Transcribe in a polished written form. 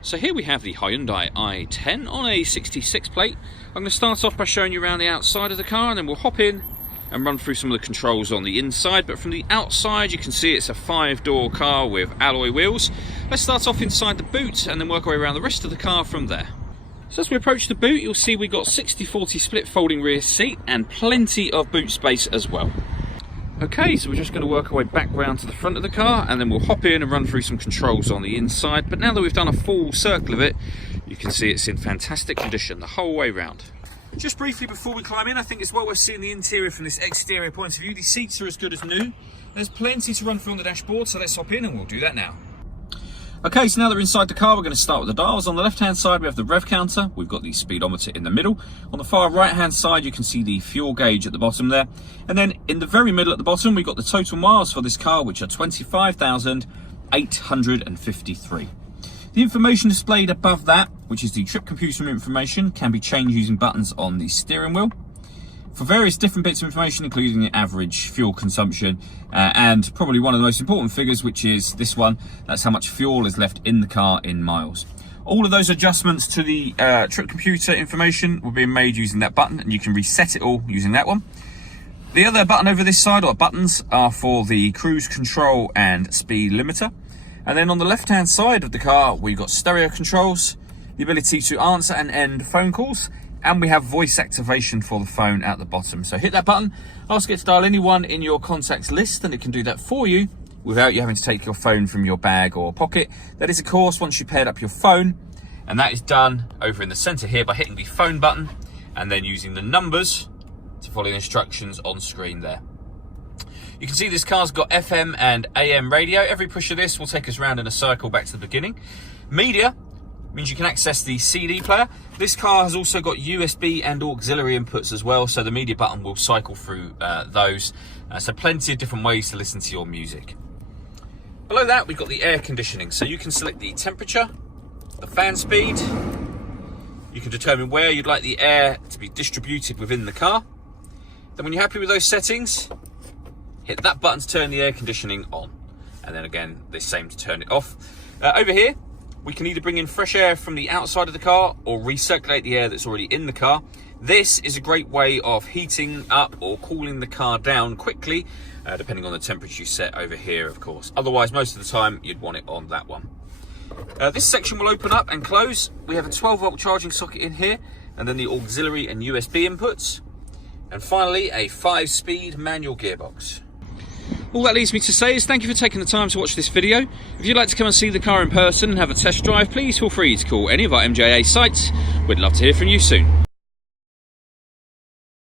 So here we have the Hyundai i10 on a 66 plate. I'm going to start off by showing you around the outside of the car, and then we'll hop in and run through some of the controls on the inside. But from the outside you can see it's a 5-door car with alloy wheels. Let's start off inside the boot and then work our way around the rest of the car from there. So as we approach the boot, you'll see we've got 60/40 split folding rear seat and plenty of boot space as well. Okay, so we're just going to work our way back round to the front of the car, and then we'll hop in and run through some controls on the inside. But now that we've done a full circle of it, you can see it's in fantastic condition the whole way round. Just briefly before we climb in, I think it's well worth seeing the interior from this exterior point of view. These seats are as good as new. There's plenty to run through on the dashboard, so let's hop in and we'll do that now. Okay, so now that we're inside the car, we're going to start with the dials. On the left-hand side, we have the rev counter. We've got the speedometer in the middle. On the far right-hand side, you can see the fuel gauge at the bottom there. And then in the very middle at the bottom, we've got the total miles for this car, which are 25,853. The information displayed above that, which is the trip computer information, can be changed using buttons on the steering wheel. For various different bits of information, including the average fuel consumption, and probably one of the most important figures, which is this one. That's how much fuel is left in the car in miles. All of those adjustments to the trip computer information will be made using that button, and you can reset it all using that one. The other button over this side, or buttons, are for the cruise control and speed limiter. And then on the left-hand side of the car, we've got stereo controls, the ability to answer and end phone calls, and we have voice activation for the phone at the bottom. So hit that button, ask it to dial anyone in your contacts list, and it can do that for you without you having to take your phone from your bag or pocket. That is, of course, once you've paired up your phone, and that is done over in the center here by hitting the phone button and then using the numbers to follow the instructions on screen there. You can see this car's got FM and AM radio. Every push of this will take us round in a circle back to the beginning. Media means you can access the CD player. This car has also got USB and auxiliary inputs as well, so the media button will cycle through those. So plenty of different ways to listen to your music. Below that, we've got the air conditioning. So you can select the temperature, the fan speed. You can determine where you'd like the air to be distributed within the car. Then when you're happy with those settings, hit that button to turn the air conditioning on. And then again, the same to turn it off. Over here, we can either bring in fresh air from the outside of the car or recirculate the air that's already in the car. This is a great way of heating up or cooling the car down quickly, depending on the temperature you set over here, of course. Otherwise, most of the time, you'd want it on that one. This section will open up and close. We have a 12-volt charging socket in here, and then the auxiliary and USB inputs. And finally, a 5-speed manual gearbox. All that leaves me to say is thank you for taking the time to watch this video. If you'd like to come and see the car in person and have a test drive, please feel free to call any of our MJA sites. We'd love to hear from you soon.